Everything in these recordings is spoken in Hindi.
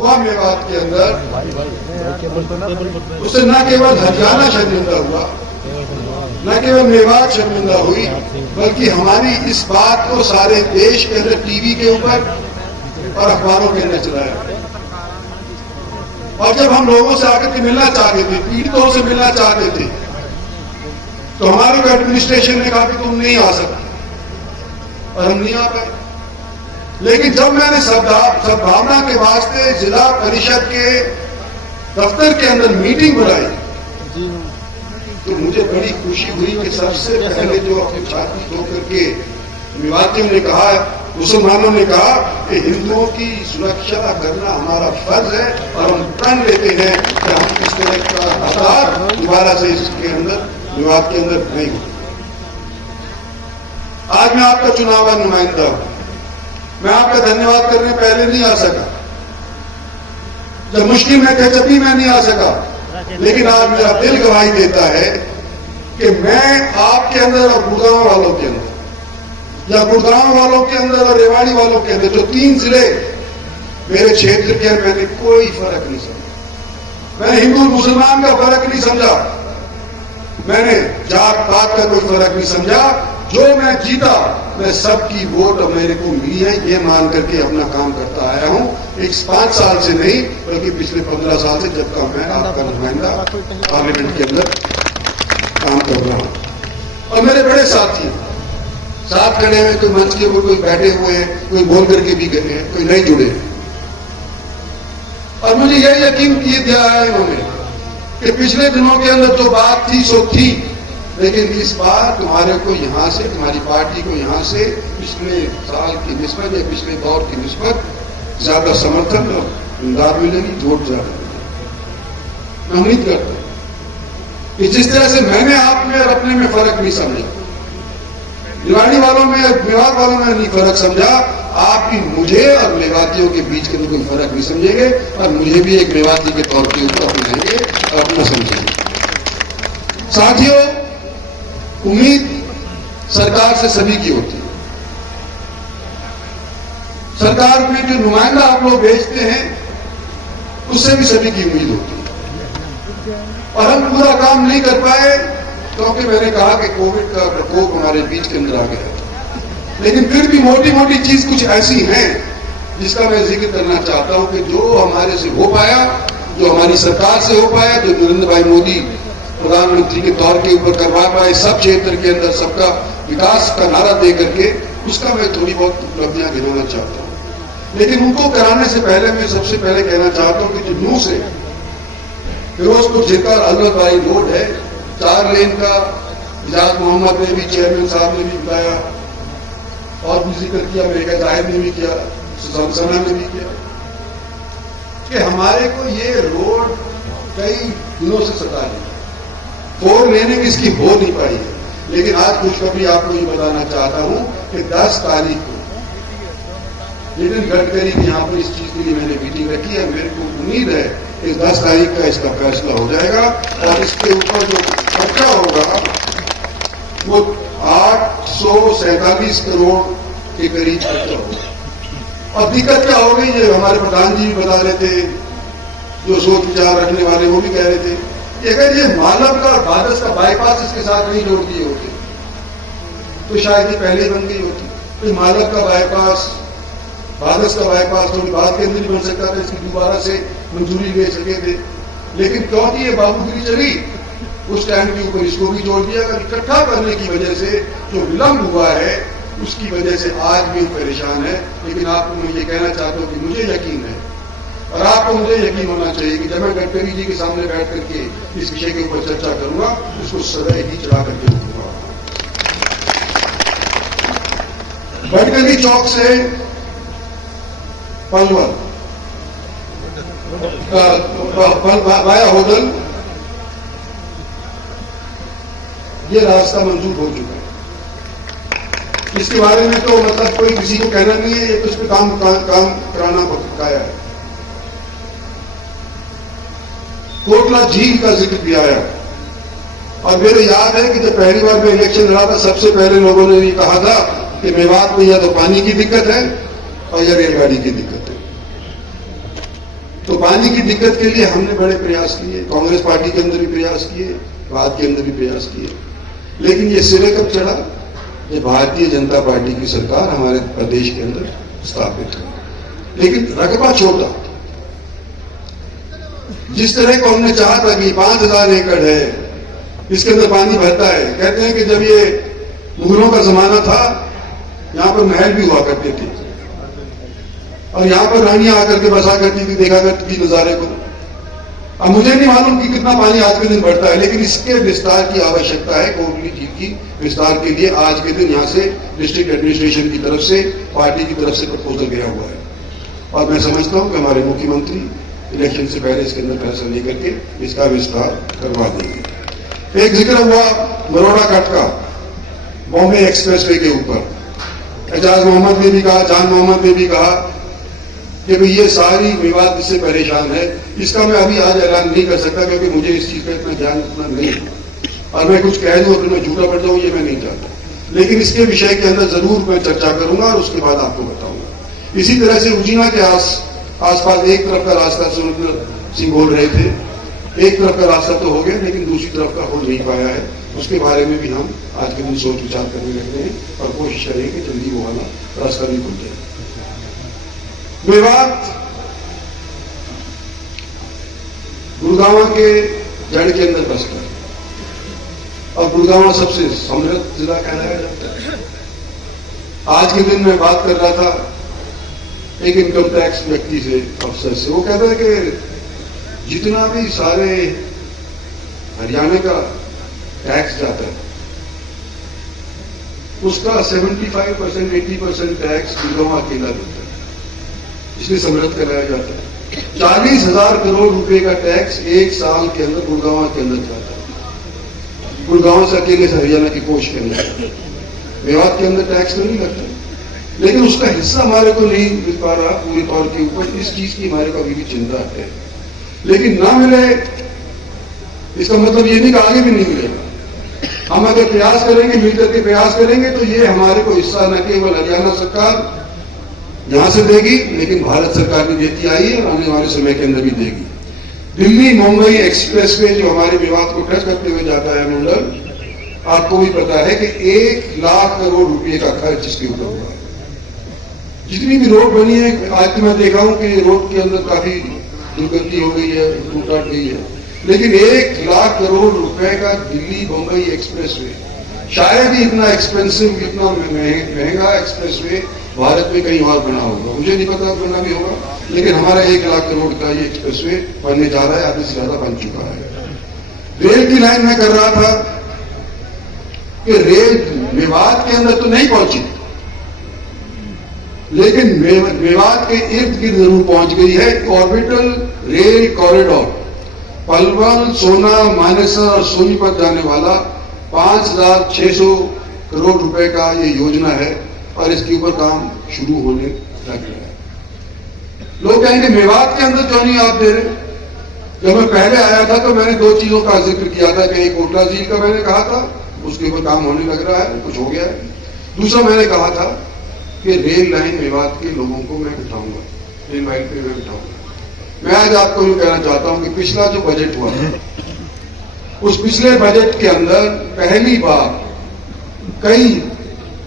हुआ मेवात के अंदर, उससे न केवल हरियाणा शर्मिंदा हुआ, न केवल मेवात शर्मिंदा हुई, बल्कि हमारी इस बात को सारे देश के अंदर टीवी के ऊपर और अखबारों के अंदर चलाया। और जब हम लोगों से आकर के मिलना चाहते थे, पीड़ितों से मिलना चाहते थे, तो हमारी एडमिनिस्ट्रेशन ने कहा कि तुम नहीं आ सकते, और हम नहीं आ पाए। लेकिन जब मैंने सद्भावना के वास्ते जिला परिषद के दफ्तर के अंदर मीटिंग बुलाई, तो मुझे बड़ी खुशी हुई कि सबसे पहले जो अपनी छाती धो करके मेवातियों ने कहा, मुसलमानों ने कहा कि हिंदुओं की सुरक्षा करना हमारा फर्ज है और हम प्रण लेते हैं कि हम इस तरह का हथियार दोबारा से इसके अंदर विवाद के अंदर नहीं हो। आज मैं आपका चुनावा नुमाइंदा हूं, मैं आपका धन्यवाद करने पहले नहीं आ सका, जब मुश्किल में थे जब भी मैं नहीं आ सका, लेकिन आज मेरा दिल गवाही देता है कि मैं आपके अंदर और गुड़गांव वालों के अंदर, या गुड़गांव वालों के अंदर और रेवाड़ी वालों के अंदर, जो 3 जिले मेरे क्षेत्र के, मैंने कोई फर्क नहीं समझा। मैंने हिंदू मुसलमान का फर्क नहीं समझा, मैंने जात पात का कोई फर्क नहीं समझा। जो मैं जीता, मैं सबकी वोट मेरे को मिली है ये मान करके अपना काम करता आया हूं। एक 5 साल से नहीं, बल्कि पिछले 15 साल से, जब का मैं आपका नुमाइंदा पार्लियामेंट के अंदर काम कर रहा हूं। और मेरे बड़े साथी हैं, साथ खड़े हुए, कोई मंच के ऊपर, कोई बैठे हुए हैं, कोई बोल करके भी गए हैं, कोई नहीं जुड़े। और मुझे यह यकीन दिया है इन्होंने कि पिछले दिनों के अंदर जो बात थी सो थी, लेकिन इस बार तुम्हारे को यहां से, तुम्हारी पार्टी को यहां से पिछले साल की निस्बत या पिछले दौर की निस्बत ज्यादा समर्थन और इमदाद मिलेगी, वोट ज्यादा मिलेगी। मैं उम्मीद करता हूं कि जिस तरह से मैंने आप में और अपने में फर्क नहीं समझा, रेवाड़ी वालों में, मेवात वालों में नहीं फर्क समझा, आप भी मुझे और मेवातियों के बीच के कोई फर्क नहीं समझेंगे, और मुझे भी एक मेवाती के तौर के ऊपर अपनाएंगे और अपना समझेंगे। साथियों, उम्मीद सरकार से सभी की होती है। सरकार में जो नुमाइंदा आप लोग भेजते हैं, उससे भी सभी की उम्मीद होती है। और हम पूरा काम नहीं कर पाए क्योंकि मैंने कहा कि कोविड का प्रकोप हमारे बीच के अंदर आ गया। लेकिन फिर भी मोटी मोटी चीज कुछ ऐसी हैं जिसका मैं जिक्र करना चाहता हूं कि जो हमारे से हो पाया, जो हमारी सरकार से हो पाया, जो नरेंद्र भाई मोदी प्रधानमंत्री के तौर के ऊपर करवा पाए, सब क्षेत्र के अंदर सबका विकास का नारा दे करके, उसका मैं थोड़ी बहुत उपलब्धियां गिनाना चाहता हूं। लेकिन उनको कराने से पहले मैं सबसे पहले कहना चाहता हूं कि जो नूह से फिरोजपुर जिकर अलवतबाई रोड है, 4 लेन का इजाज मोहम्मद ने भी, चेयरमैन साहब ने भी बताया, और भी जिक्र किया, मेरे जाहिर ने भी किया, सना ने भी किया कि हमारे को ये रोड कई दिनों से सता है, 4 लेनिंग इसकी हो नहीं पाई है। लेकिन आज खुशखबरी आपको ये बताना चाहता हूं कि 10 तारीख को नितिन गडकरी की यहां पर इस चीज के लिए मैंने मीटिंग रखी है। मेरे को उम्मीद है कि 10 तारीख का इसका फैसला हो जाएगा, और इसके ऊपर जो खर्चा होगा वो 847 करोड़ के करीब खर्चा होगा। और दिक्कत क्या हो गई, ये हमारे प्रधान जी भी बता रहे थे, जो सोच विचार रखने वाले वो भी कह रहे थे कि अगर ये मालव का और बादस का बाईपास इसके साथ नहीं जोड़ दिए होते तो शायद ये पहले ही बन गई होती। तो मालव का बाईपास, बादस का बाईपास थोड़ी बात के अंदर ही बन सकता था, इसकी दोबारा से मंजूरी ले सके थे। लेकिन क्योंकि ये बाबूगिरी चली, उस टाइम के ऊपर इसको भी जोड़ दिया। इकट्ठा करने की वजह से जो विलंब हुआ है, उसकी वजह से आज भी परेशान है। लेकिन आपको मैं ये कहना चाहता हूं कि मुझे यकीन है, और आपको मुझे यकीन होना चाहिए कि जब मैं गडकरी जी के सामने बैठ करके इस विषय के ऊपर चर्चा करूंगा, उसको सदैव ही चढ़ा करके रखूंगा। गडकरी चौक से पलवल वाया होडल, ये रास्ता मंजूर हो चुका है। इसके बारे में तो मतलब कोई किसी को कहना नहीं है, ये तो इस पर काम कराना बकाया है। कोटला झील का जिक्र भी आया, और मेरे याद है कि जब पहली बार मैं इलेक्शन लड़ा था, सबसे पहले लोगों ने ये कहा था कि मेवात में या तो पानी की दिक्कत है और या रेलगाड़ी की दिक्कत है। तो पानी की दिक्कत के लिए हमने बड़े प्रयास किए, कांग्रेस पार्टी के अंदर भी प्रयास किए, बाद के अंदर भी प्रयास किए, लेकिन ये सिरे कब चढ़ा? ये भारतीय जनता पार्टी की सरकार हमारे प्रदेश के अंदर स्थापित हुई। लेकिन रकबा छोटा, जिस तरह को हमने चाहा था कि 5000 एकड़ है, इसके अंदर पानी भरता है। कहते हैं कि जब ये मुगलों का जमाना था, यहां पर महल भी हुआ करते थे और यहां पर रानियां आकर के बसा करती थी, देखा करती थी नजारे को। अब मुझे नहीं मालूम कि कितना पानी आज के दिन बढ़ता है, लेकिन इसके विस्तार की आवश्यकता है। कोटली झील की विस्तार के लिए आज के दिन यहां से डिस्ट्रिक्ट एडमिनिस्ट्रेशन की तरफ से, पार्टी की तरफ से प्रपोजल गया हुआ है और मैं समझता हूं कि हमारे मुख्यमंत्री इलेक्शन से पहले इसके अंदर फैसला लेकर के इसका विस्तार करवा देंगे। एक जिक्र हुआ बरोड़ा कट का, बॉम्बे एक्सप्रेसवे के ऊपर। एजाज मोहम्मद ने भी कहा, जान मोहम्मद ने भी कहा कि भाई ये सारी विवाद से परेशान है। इसका मैं अभी आज ऐलान नहीं कर सकता क्योंकि मुझे इस चीज का इतना ज्ञान इतना नहीं है और मैं कुछ कह दूं और फिर मैं झूठा पड़ जाऊं, ये मैं नहीं चाहता। लेकिन इसके विषय के अंदर जरूर मैं चर्चा करूंगा और उसके बाद आपको बताऊंगा। इसी तरह से उजीना के आसपास एक तरफ का रास्ता सुरेंद्र सिंह बोल रहे थे, एक तरफ का रास्ता तो हो गया लेकिन दूसरी तरफ का हो नहीं पाया है। उसके बारे में भी हम आज के दिन सोच विचार करने लगते हैं और कोशिश करेंगे कि जल्दी वो वाला रास्ता भी खुल जाए। मेवात गुड़गांव के जड़ के अंदर बसता है और गुड़गांव सबसे समृद्ध जिला कहलाया जाता है। आज के दिन मैं बात कर रहा था एक इनकम टैक्स व्यक्ति से, अफसर से। वो कहता है कि जितना भी सारे हरियाणा का टैक्स जाता है उसका 75% 80% टैक्स गुड़गांव अकेला देता है, इसलिए समृद्ध कराया जाता है। 40,000 करोड़ रुपए का टैक्स एक साल के अंदर गुड़गांव के अंदर जाता है। गुड़गांव से अकेले से हरियाणा की कोष के अंदर, मेवात के अंदर टैक्स तो नहीं लगता, लेकिन उसका हिस्सा हमारे को नहीं मिल पा रहा पूरे तौर के ऊपर। इस चीज की हमारे को अभी भी चिंता है, लेकिन ना मिले इसका मतलब ये नहीं कि आगे भी नहीं मिलेगा। हम अगर प्रयास करेंगे, मिलकर के प्रयास करेंगे तो ये हमारे को हिस्सा न केवल हरियाणा सरकार यहां से देगी, लेकिन भारत सरकार भी देती आई है और आने वाले समय के अंदर भी देगी। दिल्ली मुंबई एक्सप्रेसवे जो हमारे मेवात को टच करते हुए जाता है मंडल, आपको भी पता है कि 1 लाख करोड़ रुपए का खर्च इसके ऊपर हुआ है। जितनी भी रोड बनी है, आज तो मैं देखा हूं कि रोड के अंदर काफी दुर्गति हो गई है, टूट गई है, लेकिन 1 लाख करोड़ रुपए का दिल्ली मुंबई एक्सप्रेसवे, शायद ही इतना एक्सपेंसिव, इतना महंगा एक्सप्रेसवे भारत में कहीं और बना होगा। मुझे नहीं पता बना भी होगा, लेकिन हमारा 1 लाख करोड़ का ये एक्सप्रेसवे बनने जा रहा है, आधे से ज्यादा बन चुका है। रेल की लाइन में कर रहा था कि रेल मेवात के अंदर तो नहीं पहुंची, लेकिन मेवात के इर्द गिर्द जरूर पहुंच गई है। ऑर्बिटल रेल कॉरिडोर पलवल, सोना, मानेसर और सोनीपत जाने वाला 5,600 करोड़ रुपए का ये योजना है और इसके ऊपर काम शुरू होने लग गया है। लोग कहेंगे मेवात के अंदर क्यों नहीं आप दे रहे? जब मैं पहले आया था तो मैंने 2 चीजों का जिक्र किया था कि एक कोटला झील का मैंने कहा था, उसके ऊपर काम होने लग रहा है, कुछ हो गया है। दूसरा मैंने कहा था कि रेल लाइन मेवात के लोगों को मैं बिठाऊंगा, रेल लाइन पे मैं बिठाऊंगा। मैं आज आपको यूं कहना चाहता हूं कि पिछला जो बजट हुआ था, उस पिछले बजट के अंदर पहली बार कई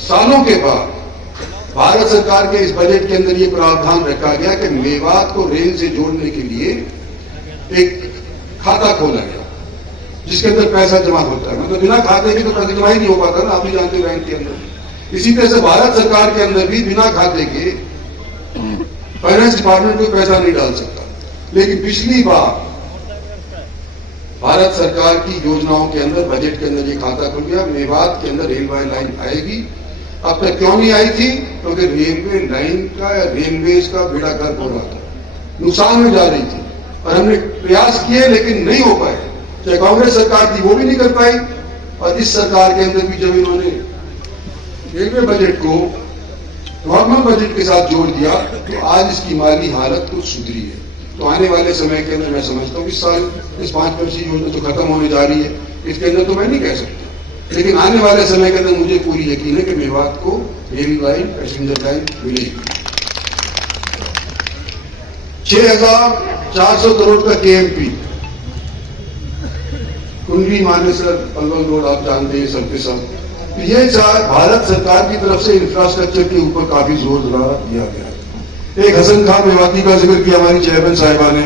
सालों के बाद भारत सरकार के इस बजट के अंदर यह प्रावधान रखा गया कि मेवात को रेल से जोड़ने के लिए एक खाता खोला गया जिसके अंदर पैसा जमा होता है। मतलब बिना खाते के तो पैसा जमा ही नहीं हो पाता ना, आप भी जानते हैं बैंक के अंदर। इसी तरह से भारत सरकार के अंदर भी बिना खाते के फाइनेंस डिपार्टमेंट कोई पैसा नहीं डाल सकता। लेकिन पिछली बार भारत सरकार की योजनाओं के अंदर, बजट के अंदर ये खाता खुल गया, मेवात के अंदर रेलवे लाइन आएगी। अब तक क्यों नहीं आई थी? क्योंकि रेलवे लाइन का या रेलवेज का बेड़ा गर्क हो रहा था, नुकसान में जा रही थी और हमने प्रयास किए लेकिन नहीं हो पाए। चाहे कांग्रेस सरकार थी वो भी नहीं कर पाई, और इस सरकार के अंदर भी जब इन्होंने रेलवे बजट को नॉर्मल बजट के साथ जोड़ दिया तो आज इसकी माली हालत कुछ सुधरी है। तो आने वाले समय के अंदर मैं समझता हूँ इस साल इस 5 वर्षीय योजना तो खत्म होने जा रही है, इसके अंदर तो मैं नहीं कह सकता, लेकिन आने वाले समय के अंदर मुझे पूरी यकीन है कि मेवात को रेल लाइन, पैसेंजर लाइन मिलेगी। 400 करोड़ का केएमपी, कुंडली मानेसर पलवल रोड आप जानते हैं सबके सब। तो ये भारत सरकार की तरफ से इंफ्रास्ट्रक्चर के ऊपर काफी जोर दिया गया है। एक हसन खान मेवाती का जिक्र किया हमारी चेयरमैन साहिबा ने,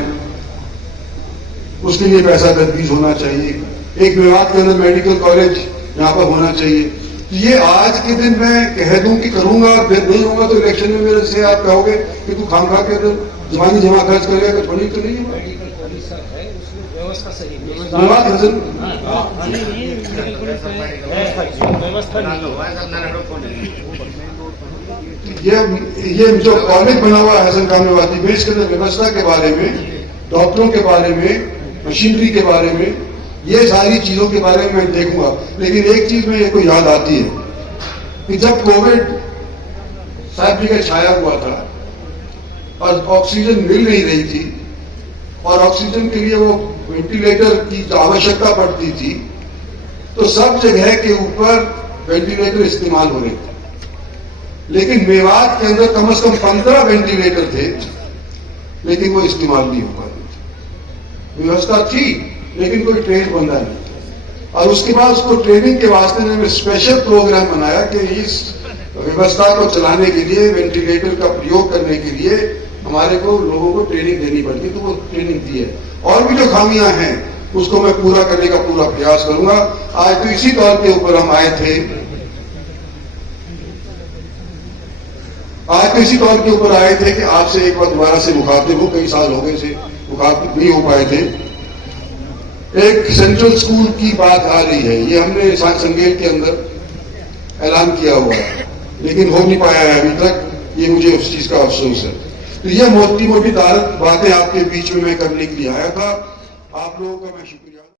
उसके लिए पैसा तजवीज होना चाहिए। एक मेवात के अंदर मेडिकल कॉलेज यहाँ पर होना चाहिए। तो ये आज के दिन मैं कह दूं कि करूंगा, फिर नहीं होगा तो इलेक्शन में मेरे से आप कहोगे कि तू खाम खा के जमानी जमा खर्च करेगा, थोड़ी तो नहीं होगा। ये जो कॉलेज बना हुआ है हसन खान मेवाती में, इसके अंदर व्यवस्था के बारे में, डॉक्टरों के बारे में, मशीनरी के बारे में, ये सारी चीजों के बारे में मैं देखूंगा। लेकिन एक चीज मेरे को याद आती है कि जब कोविड साहब जी का छाया हुआ था और ऑक्सीजन मिल नहीं रही थी और ऑक्सीजन के लिए वो वेंटिलेटर की आवश्यकता पड़ती थी, तो सब जगह के ऊपर वेंटिलेटर इस्तेमाल हो रहे थे। लेकिन मेवात के अंदर कम से कम 15 वेंटिलेटर थे, लेकिन वो इस्तेमाल नहीं हो पा रही थी। व्यवस्था थी लेकिन कोई ट्रेन बंदा नहीं। और उसके बाद उसको ट्रेनिंग के वास्ते ने स्पेशल प्रोग्राम बनाया कि इस व्यवस्था को चलाने के लिए, वेंटिलेटर का प्रयोग करने के लिए हमारे को लोगों को ट्रेनिंग देनी पड़ती, तो वो ट्रेनिंग दी है। और भी जो खामियां हैं उसको मैं पूरा करने का पूरा प्रयास करूंगा। आज तो इसी तौर के ऊपर हम आए थे, आज तो इसी तौर के ऊपर आए थे कि आपसे एक बार दोबारा से मुखातिब हो, कई साल हो गए से मुखातिब नहीं हो पाए थे। एक सेंट्रल स्कूल की बात आ रही है, ये हमने संगेल के अंदर ऐलान किया हुआ है, लेकिन हो नहीं पाया है अभी तक। ये मुझे उस चीज का अफसोस है। तो ये मोटी मोटी बातें आपके बीच में मैं करने के लिए आया था। आप लोगों का मैं शुक्रिया।